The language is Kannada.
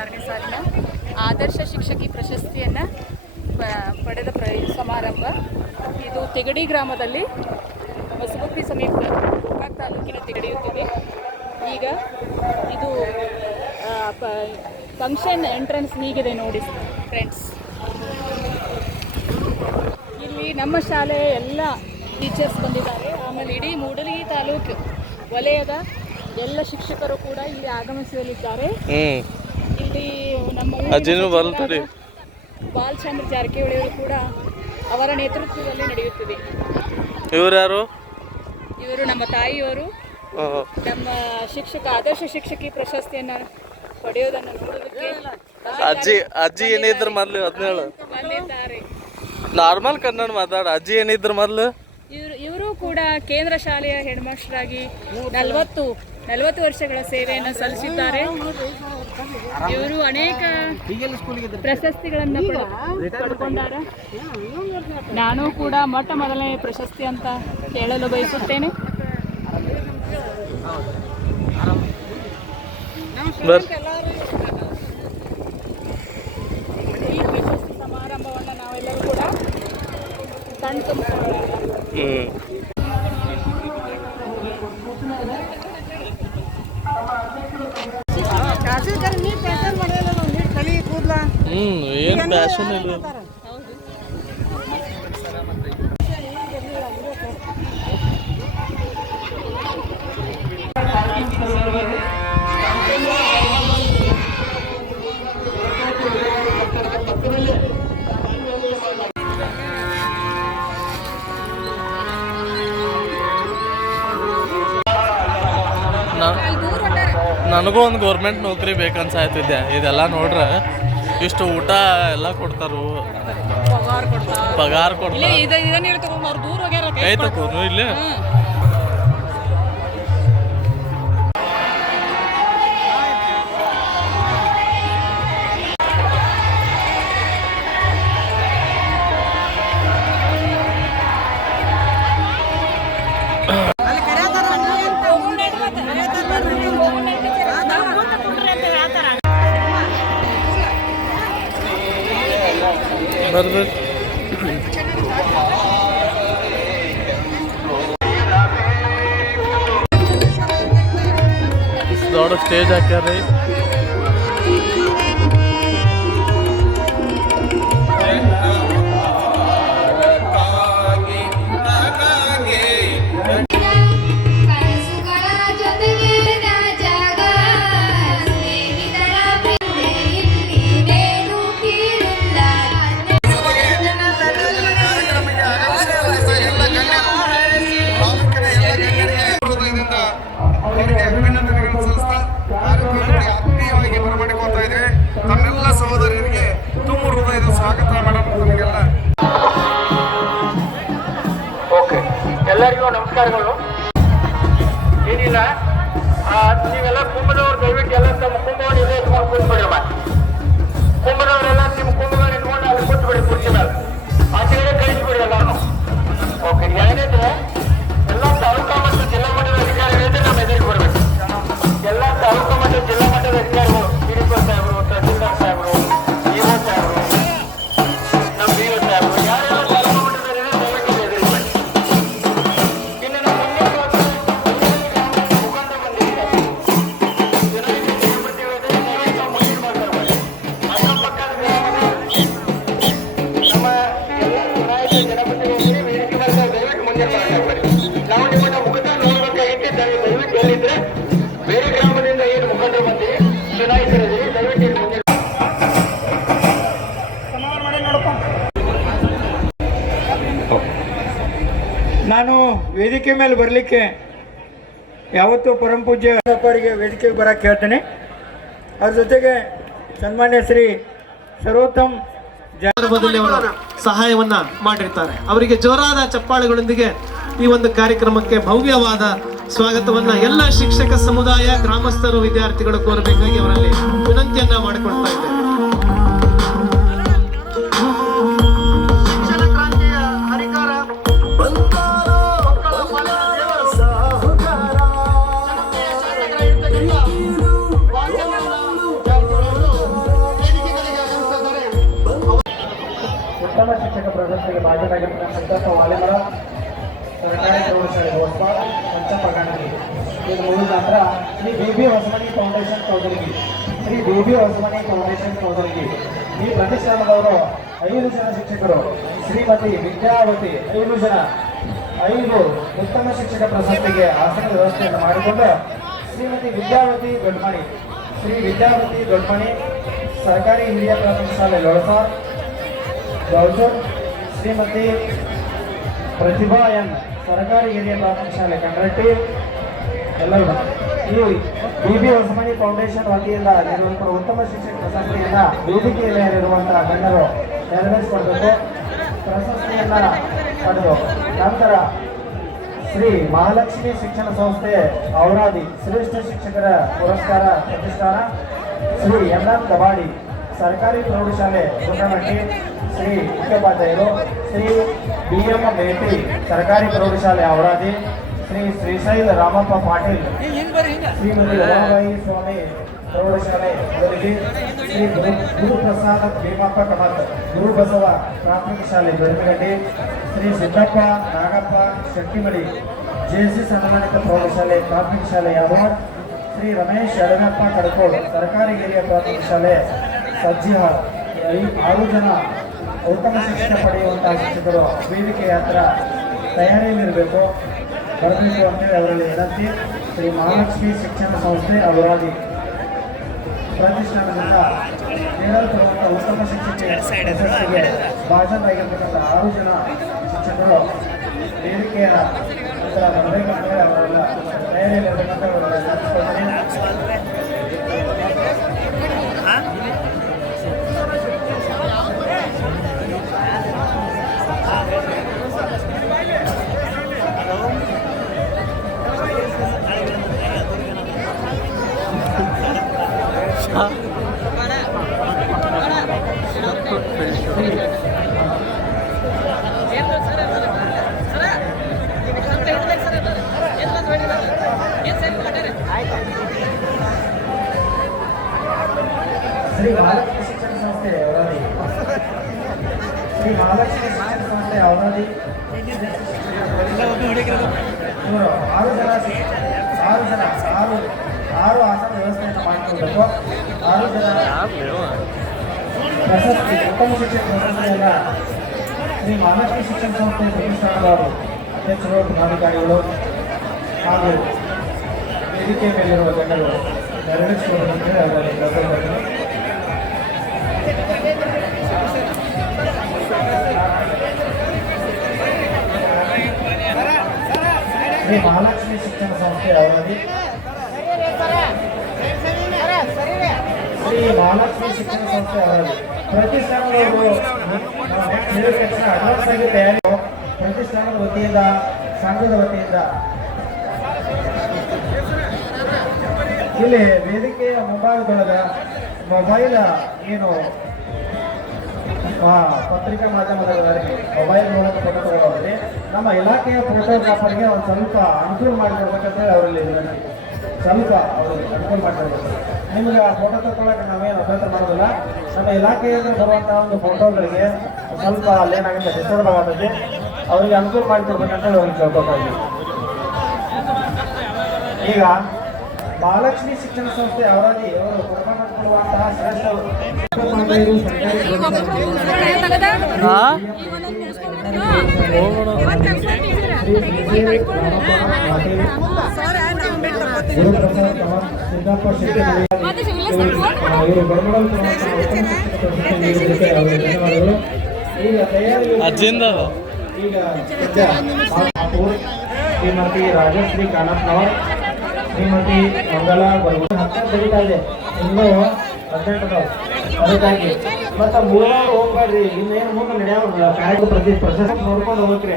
6ನೇ ಸಾಲಿನ ಆದರ್ಶ ಶಿಕ್ಷಕಿ ಪ್ರಶಸ್ತಿಯನ್ನು ಪಡೆದ ಸಮಾರಂಭ. ಇದು ತಿಗಡಿ ಗ್ರಾಮದಲ್ಲಿ ಹೊಸಗುಪ್ಪಿ ಸಮೀಪ ಗೋಕಾಕ್ ತಾಲೂಕಿನ ತಿಗಡಿಯುತ್ತಿದೆ. ಈಗ ಇದು ಫಂಕ್ಷನ್ ಎಂಟ್ರೆನ್ಸ್ ಹೀಗಿದೆ ನೋಡಿ ಫ್ರೆಂಡ್ಸ್. ಇಲ್ಲಿ ನಮ್ಮ ಶಾಲೆಯ ಎಲ್ಲ ಟೀಚರ್ಸ್ ಬಂದಿದ್ದಾರೆ. ಆಮೇಲೆ ಇಡೀ ಮೂಡಲಗಿ ತಾಲೂಕು ವಲಯದ ಎಲ್ಲ ಶಿಕ್ಷಕರು ಕೂಡ ಇಲ್ಲಿ ಆಗಮಿಸಲಿದ್ದಾರೆ. ಇಲ್ಲಿ ನಮ್ಮ ಬಾಲಚಂದ್ರ ಜಾರಕಿಹೊಳಿ ಅವರು ಕೂಡ ಅವರ ನೇತೃತ್ವದಲ್ಲಿ ನಡೆಯುತ್ತಿದೆ. ಇವರು ನಮ್ಮ ತಾಯಿಯವರು. ನಮ್ಮ ಆದರ್ಶ ಶಿಕ್ಷಕಿ ಪ್ರಶಸ್ತಿಯನ್ನು ಪಡೆಯೋದನ್ನು ನೋಡೋದಕ್ಕೆ ಅಜ್ಜಿ ಏನಿದ್ರು ಮೊದಲು ಬಂದಿದ್ದಾರೆ. ನಾರ್ಮಲ್ ಕನ್ನಡ ಮಾತಾಡ. ಅಜ್ಜಿ ಏನಿದ್ರು ಮೊದಲು ಇವರು ಕೂಡ ಕೇಂದ್ರ ಶಾಲೆಯ ಹೆಡ್ ಮಾಸ್ಟರ್ ಆಗಿ 40 ವರ್ಷಗಳ ಸೇವೆಯನ್ನು ಸಲ್ಲಿಸಿದ್ದಾರೆ. ಇವರು ಅನೇಕ ಪ್ರಶಸ್ತಿಗಳನ್ನು ಪಡೆದುಕೊಂಡಾರೆ. ನಾನು ಕೂಡ ಮೊದಲನೇ ಪ್ರಶಸ್ತಿ ಅಂತ ಕೇಳಲು ಬಯಸುತ್ತೇನೆ. ಈ ಪ್ರಶಸ್ತಿ ಸಮಾರಂಭವನ್ನು ನಾವೆಲ್ಲರೂ ಕೂಡ ಕಣ್ತುಂಬಿಕೊಳ್ಳೋಣ. ಏನು ಪ್ಯಾಷನ್ ಇಲ್ಲ. ನನಗೂ ಒಂದು ಗೌರ್ಮೆಂಟ್ ನೌಕರಿ ಬೇಕನ್ಸಾಯ್ತಿದ್ದೆ. ಇದೆಲ್ಲ ನೋಡ್ರೆ ಇಷ್ಟು ಊಟ ಎಲ್ಲ ಕೊಡ್ತಾರು, ಪಗಾರ ಕೊಡ್ತಾರೆ. ಇಲ್ಲೇ ಬರ್ಬೇಕು. ದೊಡ್ಡ ಸ್ಟೇಜ್ ಹಾಕ್ಯಾರ್ರಿ. ಎಲ್ಲರಿಗೂ ನಮಸ್ಕಾರಗಳು. ಏನಿಲ್ಲ, ನೀವೆಲ್ಲ ಕುಂಭದವ್ರು ದಯವಿಟ್ಟು ಎಲ್ಲ ತಮ್ಮ ಕುಂಭವನ್ನು ಇಲ್ಲೇ ಕೂತ್ಬಿಡಮ್ಮ. ಕುಂಭದವರೆಲ್ಲ ನಿಮ್ಮ ಕುಂಭಗಳು ಇಟ್ಕೊಂಡು ಅಲ್ಲಿ ಕೂತ್ಬಿಡಿ ಕುರ್ಚಿ ಮೇಲೆ. ಆಚೆಗಡೆ ಕಳಿಸ್ಬಿಡಿ ಎಲ್ಲಾನು. ಓಕೆ. ಏನಿದೆ, ಎಲ್ಲ ತಾಲೂಕಾ ಮತ್ತು ಜಿಲ್ಲಾ ಮಟ್ಟದ ಅಧಿಕಾರಿಗಳಿಂದ ನಮ್ಮ ಎದುರಿಗೆ ಬರಬೇಕು. ಎಲ್ಲ ತಾಲೂಕಾ ಮತ್ತು ಜಿಲ್ಲಾ ಮಟ್ಟದ ಅಧಿಕಾರಿಗಳು, ಕಿರಿಕೋ ಸಾಹೇಬರು, ತಹಸೀಲ್ದಾರ್ ಸಾಹೇಬರು, ಇಒ ಸಾಹೇಬರು, ನಮ್ಮ ಬಿಒ ಸಾಹೇಬರು, ಯಾರೆಲ್ಲ ತಾಲೂಕಾ ಮಟ್ಟದಲ್ಲಿ ದಯವಿಟ್ಟು ಎದುರಿಗೆ ಬನ್ನಿ. ನಾನು ವೇದಿಕೆ ಮೇಲೆ ಬರಲಿಕ್ಕೆ ಯಾವತ್ತೂ ಪರಮ ಪೂಜ್ಯ ಅಪ್ಪರಿಗೆ ವೇದಿಕೆಗೆ ಬರೋಕ್ಕೆ ಹೇಳ್ತೇನೆ. ಅವ್ರ ಜೊತೆಗೆ ಸನ್ಮಾನ್ಯ ಶ್ರೀ ಸರ್ವೋತ್ತಮ್ ಸಂದರ್ಭದಲ್ಲಿ ಅವರು ಸಹಾಯವನ್ನ ಮಾಡಿರ್ತಾರೆ. ಅವರಿಗೆ ಜೋರಾದ ಚಪ್ಪಾಳೆಗಳೊಂದಿಗೆ ಈ ಒಂದು ಕಾರ್ಯಕ್ರಮಕ್ಕೆ ಭವ್ಯವಾದ ಸ್ವಾಗತವನ್ನ ಎಲ್ಲ ಶಿಕ್ಷಕ ಸಮುದಾಯ, ಗ್ರಾಮಸ್ಥರು, ವಿದ್ಯಾರ್ಥಿಗಳು ಕೋರಬೇಕಾಗಿ ಅವರಲ್ಲಿ ವಿನಂತಿಯನ್ನ ಮಾಡಿಕೊಳ್ತಾ ಇದ್ದೇವೆ. ಉತ್ತಮ ಶಿಕ್ಷಕ ಪ್ರಶಸ್ತಿಗೆ ಭಾಜನರಾಗಿರ್ತಕ್ಕಂಥ ಸಂತೋಷ ವಾಲಿಮರ ಸರ್ಕಾರಿ ಪ್ರೌಢಶಾಲೆ ಹೊಸಬ ಪಂಚಪ್ರಕರಣದಲ್ಲಿ ಇದು ಮುಗಿದ ನಂತರ ಶ್ರೀ ಬೇಬಿ ಹೊಸಮನಿ ಫೌಂಡೇಶನ್ ಕೌದಲಗಿ ಶ್ರೀ ಬೇಬಿ ಹೊಸಮನಿ ಫೌಂಡೇಶನ್ ಕೌದಲಗಿ ಈ ಪ್ರತಿಷ್ಠಾನದವರು 5 ಜನ ಶಿಕ್ಷಕರು ಶ್ರೀಮತಿ ವಿದ್ಯಾವತಿ 5 ಉತ್ತಮ ಶಿಕ್ಷಕ ಪ್ರಶಸ್ತಿಗೆ ಆಸನದ ವ್ಯವಸ್ಥೆಯನ್ನು ಮಾಡಿಕೊಂಡು ಶ್ರೀಮತಿ ವಿದ್ಯಾವತಿ ದೊಡ್ಡಮಣಿ ಶ್ರೀ ವಿದ್ಯಾವತಿ ದೊಡ್ಡಮಣಿ ಸರ್ಕಾರಿ ಹಿರಿಯ ಪ್ರಾಥಮಿಕ ಶಾಲೆ ಗೌಜೂರ್ ಶ್ರೀಮತಿ ಪ್ರತಿಭಾ ಎನ್ ಸರ್ಕಾರಿ ಹಿರಿಯ ಪ್ರಾಥಮಿಕ ಶಾಲೆ ಕಂಡ್ರಟ್ಟಿ ಎಲ್ಲರೂ ಈ ಬಿಬಿ ಹೊಸಮನಿ ಫೌಂಡೇಶನ್ ವತಿಯಿಂದ ನೀಡುವಂತಹ ಉತ್ತಮ ಶಿಕ್ಷಕ ಪ್ರಶಸ್ತಿಯನ್ನು ವೇದಿಕೆಯಲ್ಲಿರುವಂತಹ ಗಣ್ಯರು ನೆರವೇರಿಸಿಕೊಡಬೇಕು. ಪ್ರಶಸ್ತಿಯನ್ನು ಪಡೆದು ನಂತರ ಶ್ರೀ ಮಹಾಲಕ್ಷ್ಮಿ ಶಿಕ್ಷಣ ಸಂಸ್ಥೆ ಔರಾದಿ ಶ್ರೇಷ್ಠ ಶಿಕ್ಷಕರ ಪುರಸ್ಕಾರ ಪ್ರತಿಷ್ಠಾನ ಶ್ರೀ ಎಂ.ಎಂ. ಕಬಾಡಿ ಸರ್ಕಾರಿ ಪ್ರೌಢಶಾಲೆ ಗುಂಡಮಟ್ಟಿ ಶ್ರೀ ಮುಖ್ಯೋಪಾಧ್ಯಾಯರು ಶ್ರೀ ಬಿ.ಎಂ. ಬೇಟಿ ಸರ್ಕಾರಿ ಪ್ರೌಢಶಾಲೆ ಔರಾದಿ ಶ್ರೀ ಶ್ರೀಶೈಲ ರಾಮಪ್ಪ ಪಾಟೀಲ್ ಶ್ರೀಮತಿ ಉಮಾಬಾಯಿ ಸ್ವಾಮಿ ಪ್ರೌಢಶಾಲೆ ಬೆಳಗಿ ಶ್ರೀ ಗುರುಪ್ರಸಾದ ಭೀಮಪ್ಪ ಕಮತ್ ಗುರುಬಸವ ಪ್ರಾಥಮಿಕ ಶಾಲೆ ಬೆಳಗಡ್ಡಿ ಶ್ರೀ ಸಿದ್ದಪ್ಪ ನಾಗಪ್ಪ ಶೆಟ್ಟಿಮಡಿ ಜೆಸಿ ಸನ್ಮಾನಿತ ಪ್ರೌಢಶಾಲೆ ಪ್ರಾಥಮಿಕ ಶಾಲೆ ಯಾದವಾಡ ಶ್ರೀ ರಮೇಶ್ ಯಡನಪ್ಪ ಕಡಕೋಡ್ ಸರ್ಕಾರಿ ಹಿರಿಯ ಪ್ರಾಥಮಿಕ ಶಾಲೆ ಸಜ್ಜಿಹಾಳ್ 6 ಜನ ಉತ್ತಮ ಶಿಕ್ಷಣ ಪಡೆಯುವಂತಹ ಶಿಕ್ಷಕರು ವೇದಿಕೆಯ ಹತ್ರ ತಯಾರಿಯಲ್ಲಿರಬೇಕು ಬರಬೇಕು ಅಂತೇಳಿ ಅವರಲ್ಲಿ ವಿನಂತಿ. ಶ್ರೀ ಮಹಾಲಕ್ಷ್ಮಿ ಶಿಕ್ಷಣ ಸಂಸ್ಥೆ ಔರಾದಿ ಪ್ರತಿಷ್ಠಾನದಿಂದ ನೀಡಲ್ಪಡುವಂತಹ ಉತ್ತಮ ಶಿಕ್ಷಕಿಗೆ ಭಾಜನರಾಗಿರ್ತಕ್ಕಂಥ 6 ಜನ ಶಿಕ್ಷಕರು ವೇದಿಕೆಯ ಹತ್ರ ಬರಬೇಕಂತೇಳಿ ಅವರೆಲ್ಲ ತಯಾರಿಯಲ್ಲಿರಬೇಕಂತ ಅವರೆಲ್ಲ ನೆನಪಿಸ್ಕೊಳ್ತೀನಿ. ಶ್ರೀ ಮಹಾಲಕ್ಷ್ಮಿ ಶಿಕ್ಷಣ ಸಂಸ್ಥೆ ಔರಾದಿ ಶ್ರೀ ಮಹಾಲಕ್ಷ್ಮಿ ಶಿಕ್ಷಣ ಸಂಸ್ಥೆ ಔರಾದಿ ಇವರು 6 ಆಸನ ವ್ಯವಸ್ಥೆಯನ್ನು ಮಾಡಿಕೊಳ್ಬೇಕು. 6 ಜನ ಪ್ರಶಸ್ತಿ ಉತ್ತಮ ಶಿಕ್ಷಕ ಪ್ರಶಸ್ತಿಯನ್ನ ಶ್ರೀ ಮಹಾಲಕ್ಷ್ಮಿ ಶಿಕ್ಷಣ ಸಂಸ್ಥೆ ಪ್ರತಿಷ್ಠಾನದವರು ಅಧ್ಯಕ್ಷರು ಪದಾಧಿಕಾರಿಗಳು ಹಾಗೂ ವೇದಿಕೆ ಮೇಲಿರುವ ಗಣ್ಯರು ನೆರವೇರಿಸಿಕೊಳ್ಳುವಂತೆ ಅವರಲ್ಲಿ ಕೇಳಿಕೊಳ್ಳುತ್ತೇನೆ. ಶ್ರೀ ಮಹಾಲಕ್ಷ್ಮಿ ಶಿಕ್ಷಣ ಸಂಸ್ಥೆ ಔರಾದಿ ಶ್ರೀ ಮಹಾಲಕ್ಷ್ಮಿ ಶಿಕ್ಷಣ ಸಂಸ್ಥೆ ಔರಾದಿ ಪ್ರತಿಷ್ಠಾನದವರು ಹೇಳಿದ ತಕ್ಷಣ ಅಡ್ವಾನ್ಸ್ ಆಗಿ ತಯಾರಿ ಪ್ರತಿಷ್ಠಾನದ ವತಿಯಿಂದ ಸಂಘದ ವತಿಯಿಂದ ಇಲ್ಲಿ ವೇದಿಕೆಯ ಮುಂಭಾಗದೊಳಗ ಮೊಬೈಲ್ ಏನು ಪತ್ರಿಕಾ ಮಾಧ್ಯಮದಲ್ಲಿ ಮೊಬೈಲ್ ಮೂಲಕ ಫೋಟೋ ತಗೊಳ್ಳೋದ್ರಿ ನಮ್ಮ ಇಲಾಖೆಯ ಫೋಟೋಗ್ರಾಫರ್ಗೆ ಒಂದು ಸ್ವಲ್ಪ ಅನುಕೂಲ ಮಾಡಿಕೊಡ್ಬೇಕಂತೇಳಿ ಅವರಲ್ಲಿ ಸ್ವಲ್ಪ ಅವ್ರಿಗೆ ಅನುಕೂಲ ಮಾಡಿಕೊಡ್ಬೇಕು. ನಿಮ್ಗೆ ಫೋಟೋ ತಗೊಳ್ಳೋಕೆ ನಾವೇನು ಅಭ್ಯಂತರ ಮಾಡೋದಿಲ್ಲ. ನಮ್ಮ ಇಲಾಖೆಯಿಂದ ಬರುವಂತಹ ಒಂದು ಫೋಟೋಗಳಿಗೆ ಸ್ವಲ್ಪ ಅಲ್ಲೇನಾಗುತ್ತೆ ಡಿಸ್ಟರ್ಬ್ ಆಗತ್ತೈತಿ, ಅವರಿಗೆ ಅನುಕೂಲ ಮಾಡಿಕೊಡ್ಬೇಕಂತೇಳಿ ಅವ್ರಿಗೆ ಕೇಳ್ಬೇಕಾಗಿ. ಈಗ ಮಹಾಲಕ್ಷ್ಮಿ ಶಿಕ್ಷಣ ಸಂಸ್ಥೆ ಔರಾದಿ ಅವರು ಕೊಡುವಂತಹ ಶ್ರೇಷ್ಠ ಸಿದ್ದಪ್ಪ ಶೆಟ್ಟಿ ಇವರು ಬರಮಡಲ್ ಧನ್ಯವಾದಗಳು. ಈಗ ತಯಾರಿ ಈಗ ಶ್ರೀಮತಿ ರಾಜಶ್ರೀ ಕಾನಪ್ಪನವರ್ ಶ್ರೀಮತಿ ಮಂಗಲ ಬರ್ಬೋದು 10 ಬರೀತಾ ಇದೆ, ಇನ್ನೂ 18 ಅದಕ್ಕಾಗಿ ಮತ್ತು 3 ಹೋಗ್ಬೇಡ್ರಿ, ಇನ್ನೇನು ಮುಂದೆ ನಡೆಯೋಲ್ಲ. ಕಾರ್ಯಕ್ರಮ ಪ್ರಶಸ್ತಿ ನೋಡ್ಕೊಂಡು ಹೋಗ್ರಿ.